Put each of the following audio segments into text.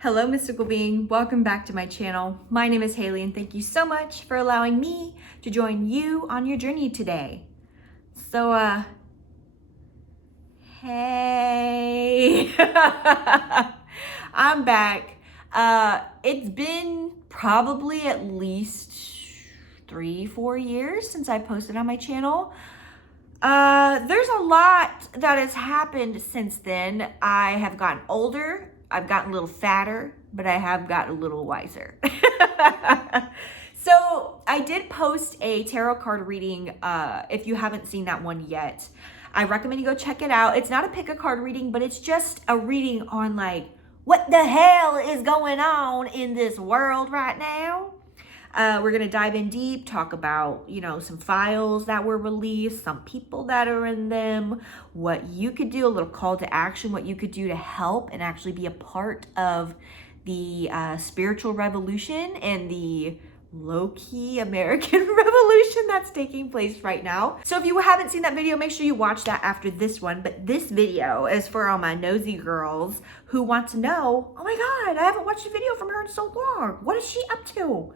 Hello, mystical being. Welcome back to my channel. My name is Haley, and thank you so much for allowing me to join you on your journey today. So, hey, I'm back. It's been probably at least 3-4 years since I posted on my channel. There's a lot that has happened since then. I have gotten older. I've gotten a little fatter, but I have gotten a little wiser. So I did post a tarot card reading. If you haven't seen that one yet, I recommend you go check it out. It's not a pick a card reading, but it's just a reading on like, what the hell is going on in this world right now? We're going to dive in deep, talk about, some files that were released, some people that are in them, what you could do, a little call to action, what you could do to help and actually be a part of the spiritual revolution and the low-key American revolution that's taking place right now. So if you haven't seen that video, make sure you watch that after this one. But this video is for all my nosy girls who want to know, oh my God, I haven't watched a video from her in so long. What is she up to?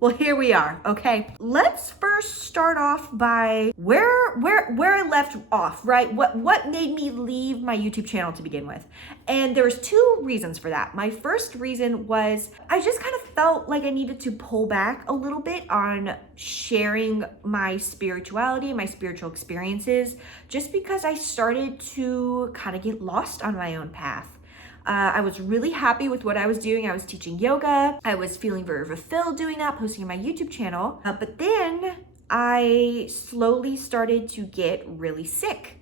Well, here we are, okay? Let's first start off by where I left off, right? What made me leave my YouTube channel to begin with? And there's two reasons for that. My first reason was I just kind of felt like I needed to pull back a little bit on sharing my spirituality, my spiritual experiences, just because I started to kind of get lost on my own path. I was really happy with what I was doing. I was teaching yoga. I was feeling very fulfilled doing that, posting on my YouTube channel. But then I slowly started to get really sick.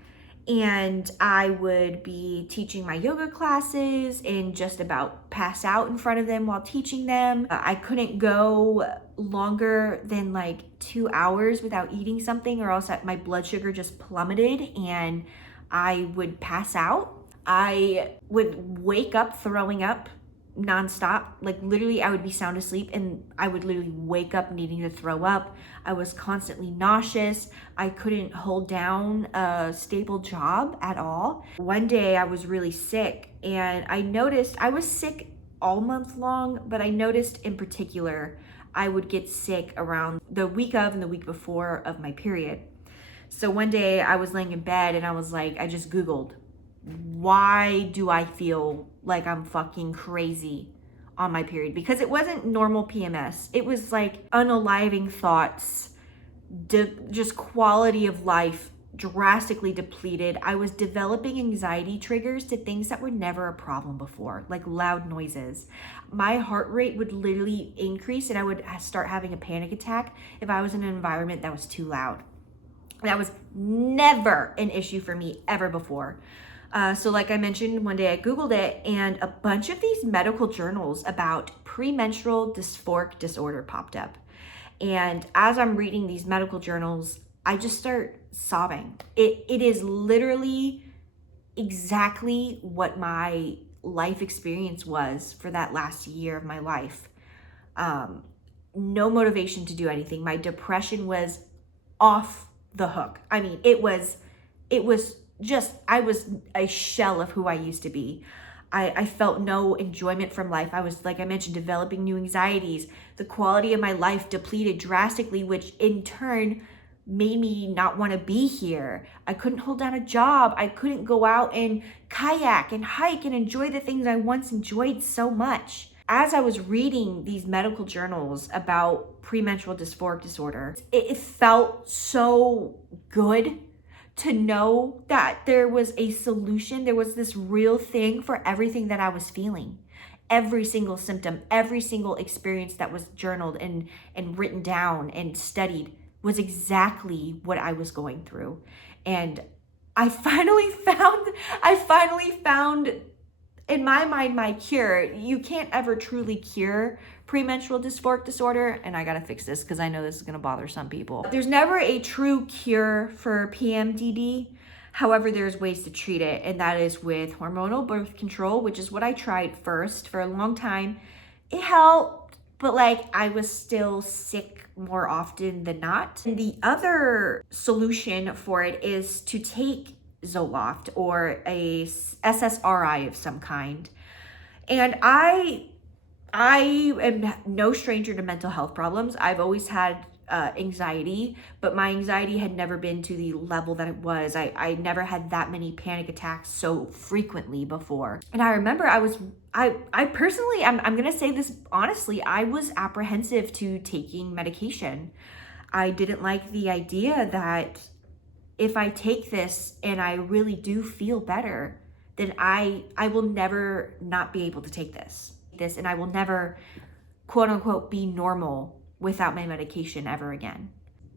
And I would be teaching my yoga classes and just about pass out in front of them while teaching them. I couldn't go longer than like 2 hours without eating something, or else my blood sugar just plummeted and I would pass out. I would wake up throwing up nonstop. Like literally I would be sound asleep and I would literally wake up needing to throw up. I was constantly nauseous. I couldn't hold down a stable job at all. One day I was really sick and I noticed I was sick all month long, but I noticed in particular I would get sick around the week of and the week before of my period. So one day I was laying in bed and I was like, I just Googled, why do I feel like I'm fucking crazy on my period? Because it wasn't normal PMS. It was like unaliving thoughts, just quality of life drastically depleted. I was developing anxiety triggers to things that were never a problem before, like loud noises. My heart rate would literally increase and I would start having a panic attack if I was in an environment that was too loud. That was never an issue for me ever before. So like I mentioned, one day I Googled it and a bunch of these medical journals about premenstrual dysphoric disorder popped up. And as I'm reading these medical journals, I just start sobbing. It is literally exactly what my life experience was for that last year of my life. No motivation to do anything. My depression was off the hook. I mean, it was just, I was a shell of who I used to be. I felt no enjoyment from life. I was, like I mentioned, developing new anxieties. The quality of my life depleted drastically, which in turn made me not want to be here. I couldn't hold down a job. I couldn't go out and kayak and hike and enjoy the things I once enjoyed so much. As I was reading these medical journals about premenstrual dysphoric disorder, it felt so good to know that there was a solution. There was this real thing for everything that I was feeling. Every single symptom, every single experience that was journaled and written down and studied was exactly what I was going through. And I finally found in my mind, my cure. You can't ever truly cure premenstrual dysphoric disorder, and I gotta fix this because I know this is gonna bother some people. There's never a true cure for PMDD. However, there's ways to treat it, and that is with hormonal birth control, which is what I tried first for a long time. It helped, but like I was still sick more often than not. And the other solution for it is to take Zoloft or a SSRI of some kind. And I am no stranger to mental health problems. I've always had anxiety, but my anxiety had never been to the level that it was. I never had that many panic attacks so frequently before. And I remember I personally, I'm gonna say this honestly, I was apprehensive to taking medication. I didn't like the idea that if I take this and I really do feel better, then I will never not be able to take this and I will never, quote unquote, be normal without my medication ever again.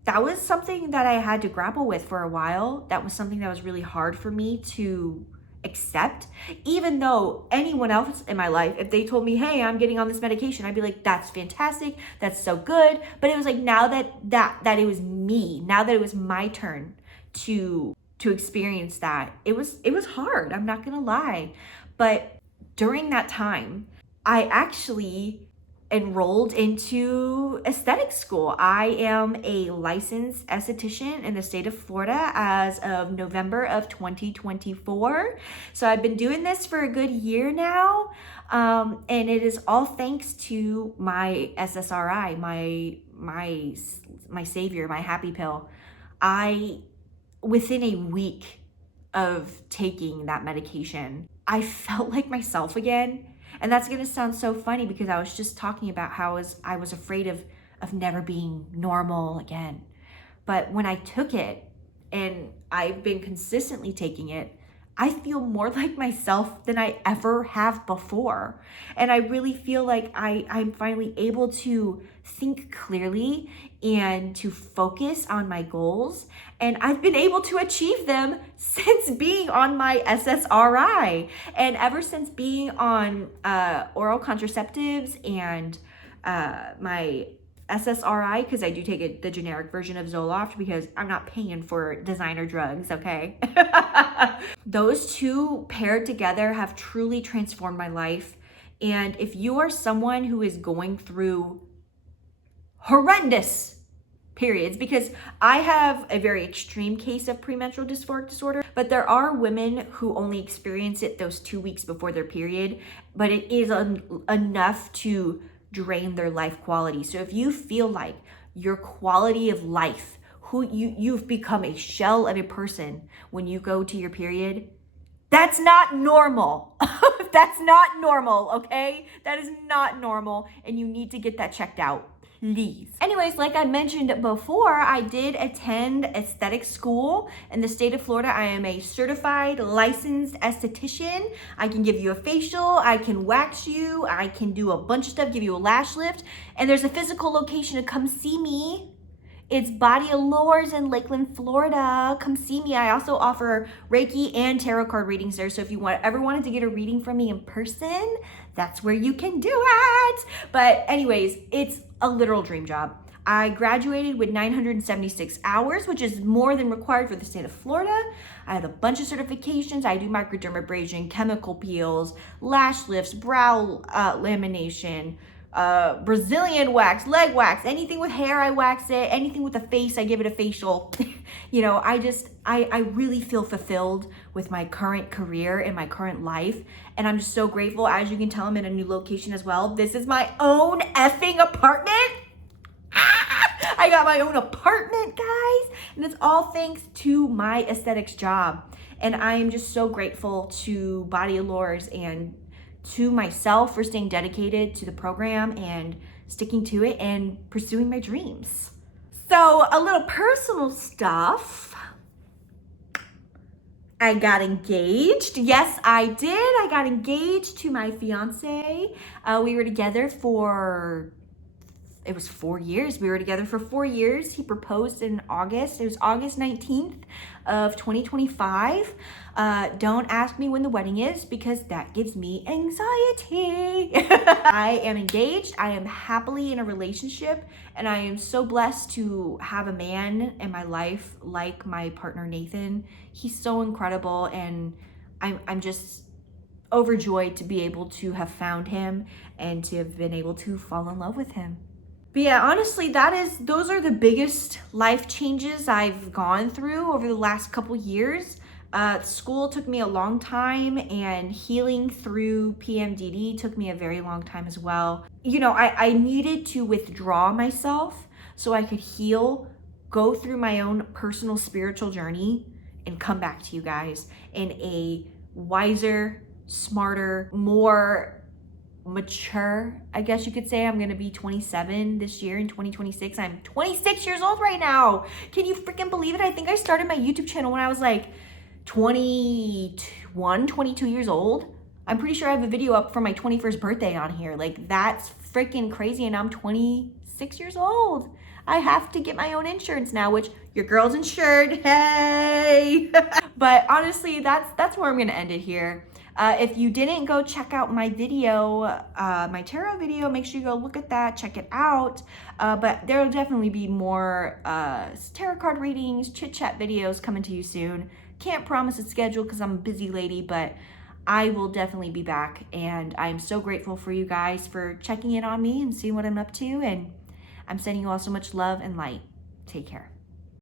That was something that I had to grapple with for a while. That was something that was really hard for me to accept, even though anyone else in my life, if they told me, hey, I'm getting on this medication, I'd be like, that's fantastic, that's so good. But it was like, now that it was me, now that it was my turn to experience that, it was hard, I'm not gonna lie. But during that time, I actually enrolled into aesthetic school. I am a licensed esthetician in the state of Florida as of November of 2024. So I've been doing this for a good year now. And it is all thanks to my SSRI, my savior, my happy pill. Within a week of taking that medication, I felt like myself again. And that's gonna sound so funny because I was just talking about how I was afraid of never being normal again. But when I took it, and I've been consistently taking it, I feel more like myself than I ever have before. And I really feel like I'm finally able to think clearly and to focus on my goals. And I've been able to achieve them since being on my SSRI. And ever since being on oral contraceptives and my SSRI, because I do take the generic version of Zoloft because I'm not paying for designer drugs, okay? Those two paired together have truly transformed my life. And if you are someone who is going through horrendous periods, because I have a very extreme case of premenstrual dysphoric disorder, but there are women who only experience it those 2 weeks before their period, but it is enough to drain their life quality. So if you feel like your quality of life, you've become a shell of a person when you go to your period, that's not normal. That's not normal, okay? That is not normal, and you need to get that checked out, please. Anyways, like I mentioned before, I did attend aesthetic school in the state of Florida. I am a certified licensed esthetician. I can give you a facial, I can wax you, I can do a bunch of stuff, give you a lash lift, and there's a physical location to come see me. It's Body Allures in Lakeland, Florida. Come see me. I also offer Reiki and tarot card readings there. So if you ever wanted to get a reading from me in person, that's where you can do it. But anyways, it's a literal dream job. I graduated with 976 hours, which is more than required for the state of Florida. I have a bunch of certifications. I do microdermabrasion, chemical peels, lash lifts, brow lamination, Brazilian wax, leg wax, anything with hair, I wax it, anything with the face, I give it a facial. You know, I really feel fulfilled with my current career and my current life. And I'm just so grateful. As you can tell, I'm in a new location as well. This is my own effing apartment. I got my own apartment, guys. And it's all thanks to my aesthetics job. And I am just so grateful to Body Allures and to myself for staying dedicated to the program and sticking to it and pursuing my dreams. So a little personal stuff. I got engaged. Yes, I did. I got engaged to my fiance. We were together for, it was 4 years. We were together for 4 years. He proposed in August. It was August 19th of 2025. Don't ask me when the wedding is because that gives me anxiety. I am engaged. I am happily in a relationship, and I am so blessed to have a man in my life like my partner Nathan. He's so incredible, and I'm just overjoyed to be able to have found him and to have been able to fall in love with him. But yeah, honestly, those are the biggest life changes I've gone through over the last couple years. School took me a long time, and healing through PMDD took me a very long time as well. You know, I needed to withdraw myself so I could heal, go through my own personal spiritual journey, and come back to you guys in a wiser, smarter, more mature, I guess you could say. I'm gonna be 27 this year in 2026. I'm 26 years old right now. Can you freaking believe it? I think I started my YouTube channel when I was like 21, 22 years old. I'm pretty sure I have a video up for my 21st birthday on here. Like, that's freaking crazy, and I'm 26 years old. I have to get my own insurance now, which your girl's insured, hey! But honestly, that's where I'm gonna end it here. If you didn't go check out my video, my tarot video, make sure you go look at that, check it out. But there will definitely be more tarot card readings, chit chat videos coming to you soon. Can't promise a schedule because I'm a busy lady, but I will definitely be back. And I'm so grateful for you guys for checking in on me and seeing what I'm up to. And I'm sending you all so much love and light. Take care.